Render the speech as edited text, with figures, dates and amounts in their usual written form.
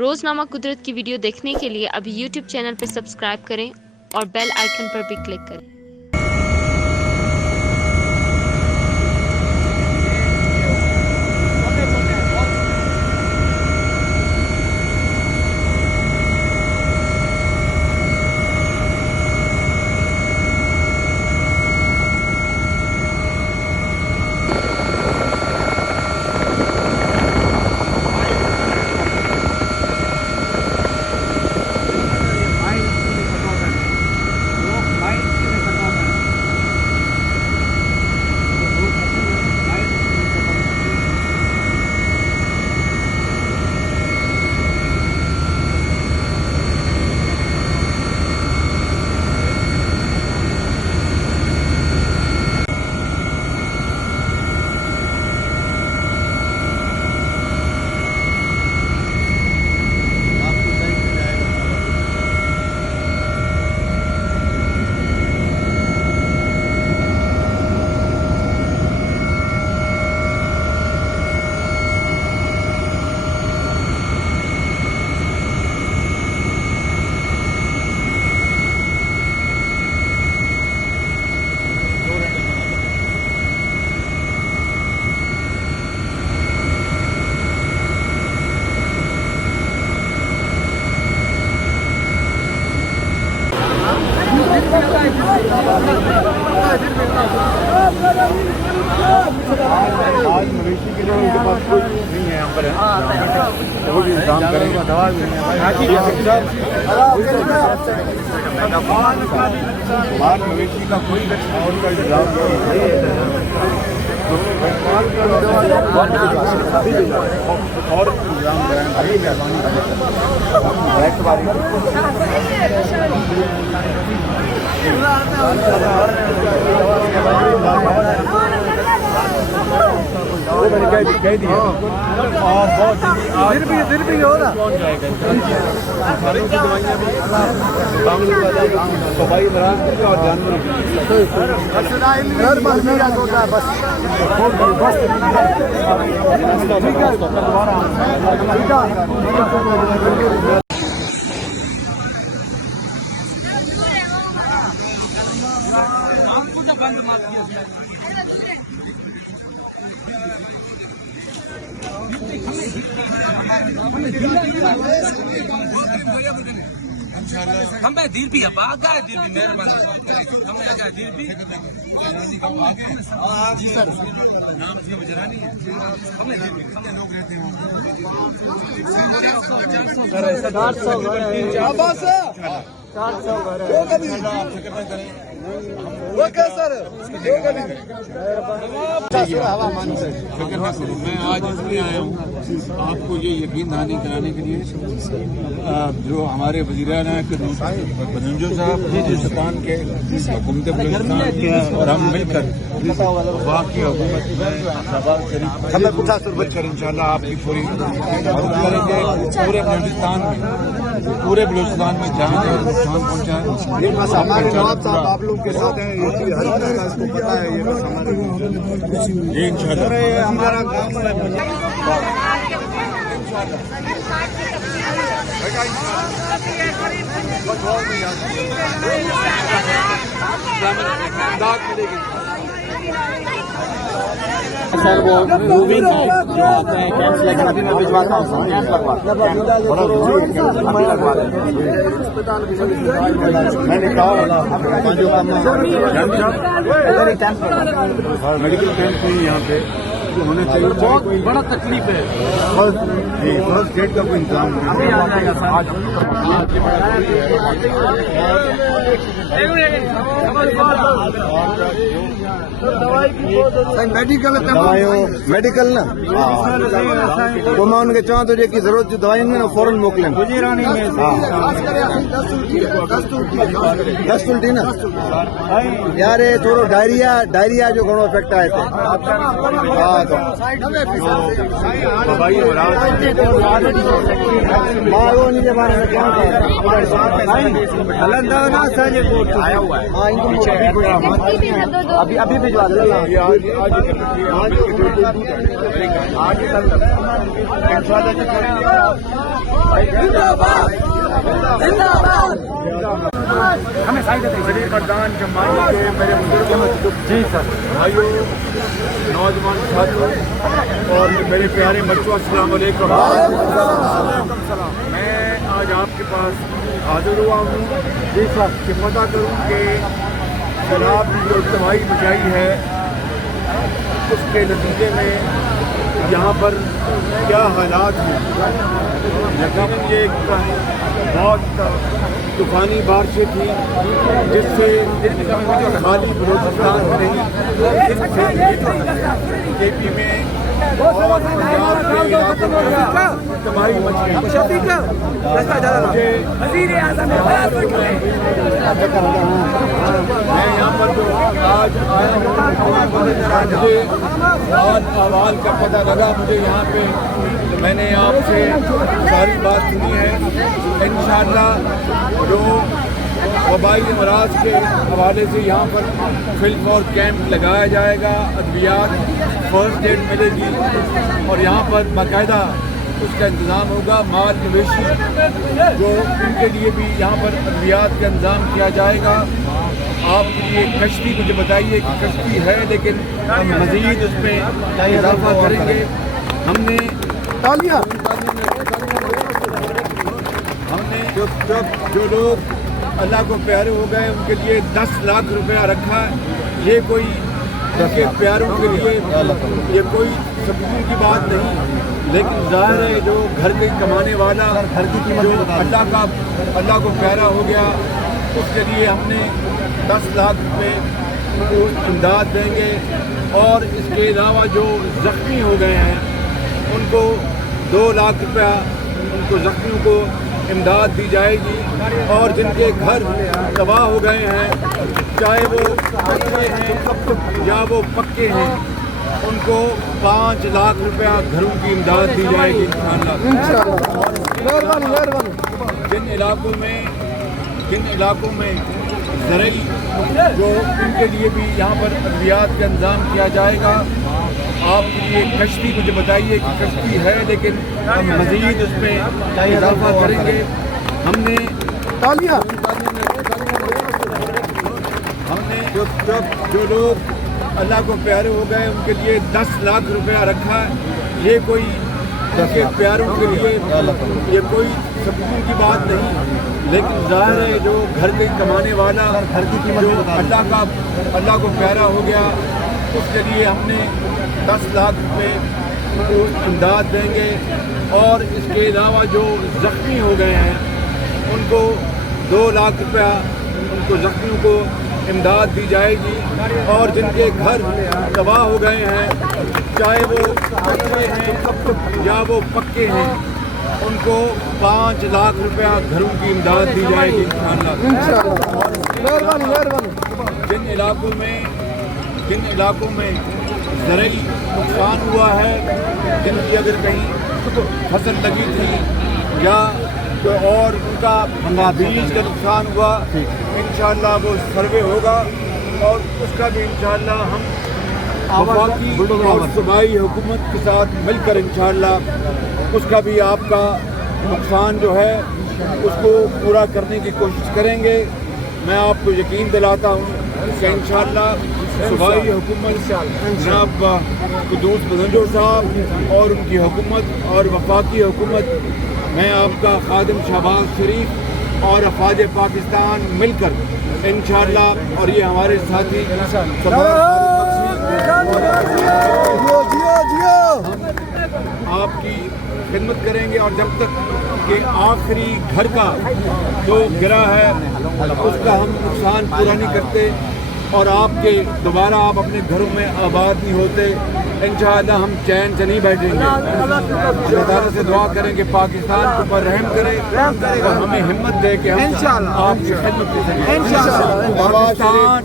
روزنامہ قدرت کی ویڈیو دیکھنے کے لیے ابھی یوٹیوب چینل پر سبسکرائب کریں اور بیل آئیکن پر بھی کلک کریں۔ آج مویشی کے لیے ان کے پاس کوئی نہیں ہے یہاں پر وہ بھی انتظام کریں گے دوا بھی باہر مویشی کا کوئی اور کا انتظام اور انتظام دل بھی ہو رہا صفائی مراحل اور جانوروں ہم دل بھی آگا دل بھی مہربانی ہم آگا دل بھی جی سر نام سے بجرانی ہے ہم دل بھی لوگ رہتے ہیں 400 فکر نہ کرو میں آج اس لیے آیا ہوں آپ کو یہ یقین دہانی کرانے کے لیے جو ہمارے وزیر اعلیٰ بدنجو صاحب ہندوستان کے حکومت بلوچستان اور ہم مل کر باقی حکومت میں کر انشاءاللہ آپ کی پوری مدد کریں گے پورے بلوچستان میں جہاں نقصان پہنچا آپ لوگ کے ساتھ ہیں اس کو پتا ہے جی انشاءاللہ ہمارا کام سر وہ مووی جو آتے ہیں ابھی میں بھجواتا ہوں میں نے کہا میڈیکل کیمپ نہیں یہاں پہ ہونے چاہیے بہت بڑا تکلیف ہے فرسٹ ڈیٹ کا کوئی انتظام میڈیکل نا تو میں ان کے چاہوں تو کی ضرورت جو دوائیں نا فوراً موکلیں 10 الٹی نا یار تھوڑا ڈائریا جو گھنو افیکٹ آئے تھے वबाई औलाद के बारे में क्या अभी भिजवा दो बड़ी मर्दान जमाने के मेरे बुजुर्गों, जी सर, भाइयों, नौजवान साथियों और मेरे प्यारे बच्चों, अस्सलाम वालेकुम। मैं आज आपके पास हाजिर हुआ हूँ, जी सर, कि पता करूँ कि शराब की जो तबाही मचाई है उसके नतीजे में यहाँ पर क्या हालात हैं। यकीनन ये एक बहुत तूफानी बारिशें थी जिससे खाली बलूचिस्तान नहीं KP में और पंजाब के इलाकों में तबाही मच गई। मैं यहाँ पर जो आज आया हूँ मुझे अहवाल का पता लगा, मुझे यहाँ पे मैंने आपसे सारी बात सुनी है। इंशाअल्लाह जो वबाई अमराज के हवाले से यहाँ पर फिल्म और कैंप लगाया जाएगा, अद्वियात फर्स्ट एड मिलेगी और यहाँ पर बाकायदा उसका इंतज़ाम होगा। माल मवेशी जो उनके लिए भी यहाँ पर अद्वियात का इंतज़ाम किया जाएगा। आपके लिए कश्ती, मुझे बताइए कि कश्ती है लेकिन हम मज़ीद उसमें इजाफा करेंगे। हमने जो लोग अल्लाह को प्यारे हो गए उनके लिए 10 लाख रुपया रखा है। ये कोई उनके प्यारों के लिए ये कोई सबूत की बात नहीं, लेकिन ज़ाहिर है जो घर के कमाने वाला घर की जो अल्लाह को प्यारा हो गया उसके लिए हमने 10 लाख रुपये को इमदाद देंगे। और इसके अलावा जो ज़ख्मी हो गए हैं उनको 2 लाख रुपया उनको ज़ख्मियों को इमदाद दी जाएगी। और जिनके घर तबाह हो गए हैं, चाहे वो कच्चे हैं या वो पक्के हैं, उनको 5 लाख रुपया घरों की इमदाद दी जाएगी इंशाअल्लाह। जिन इलाकों में ज़रई जो उनके लिए भी यहाँ पर अद्वियात का इंतज़ाम किया जाएगा। आपके लिए कश्ती, मुझे बताइए कि कश्ती है लेकिन हम मज़ीद उसमें इजाफा करेंगे। हमने जो लोग अल्लाह को प्यारे हो गए उनके लिए 10 लाख रुपया रखा है। ये कोई उनके प्यारों के लिए ये कोई सबूत की बात नहीं, लेकिन ज़ाहिर है जो घर के कमाने वाला घर की जो अल्लाह को प्यारा हो गया उसके लिए हमने 10 लाख रुपये को इमदाद देंगे। और इसके अलावा जो ज़ख्मी हो गए हैं उनको 2 लाख रुपया उनको ज़ख्मियों को इमदाद दी जाएगी। और जिनके घर तबाह हो गए हैं, चाहे वो कच्चे हैं या वो पक्के हैं, उनको 5 लाख रुपया घरों की इमदाद दी जाएगी इंशाअल्लाह। जिन इलाकों में ज़रई नुकसान हुआ है, जिनकी अगर कहीं फसल लगी थी या तो और उनका बीज का नुकसान हुआ, इंशाअल्लाह वो सर्वे होगा और उसका भी इंशाअल्लाह हम वफाकी और सूबाई हुकूमत के साथ मिलकर इंशाअल्लाह उसका भी आपका नुकसान जो है उसको पूरा करने की कोशिश करेंगे। मैं आपको यकीन दिलाता हूँ कि इंशाअल्लाह सूबाई हुकूमत जनाब कुद्दूस बदंजो साहब और उनकी हुकूमत और वफाकी हुकूमत, मैं आपका खादिम शहबाज शरीफ और अफवाज पाकिस्तान मिलकर इंशाअल्लाह और ये हमारे साथी आपकी खिदमत करेंगे। और जब तक कि आखिरी घर का जो गिरा है उसका हम नुकसान पूरा नहीं करते और आपके दोबारा आप अपने घरों में आबाद नहीं होते, इंशाअल्लाह हम चैन से नहीं बैठेंगे। अल्लाह ताला से दुआ करें कि पाकिस्तान के ऊपर रहम करे और हमें हिम्मत दे कि हम आपकी खिदमत कर सकें। पाकिस्तान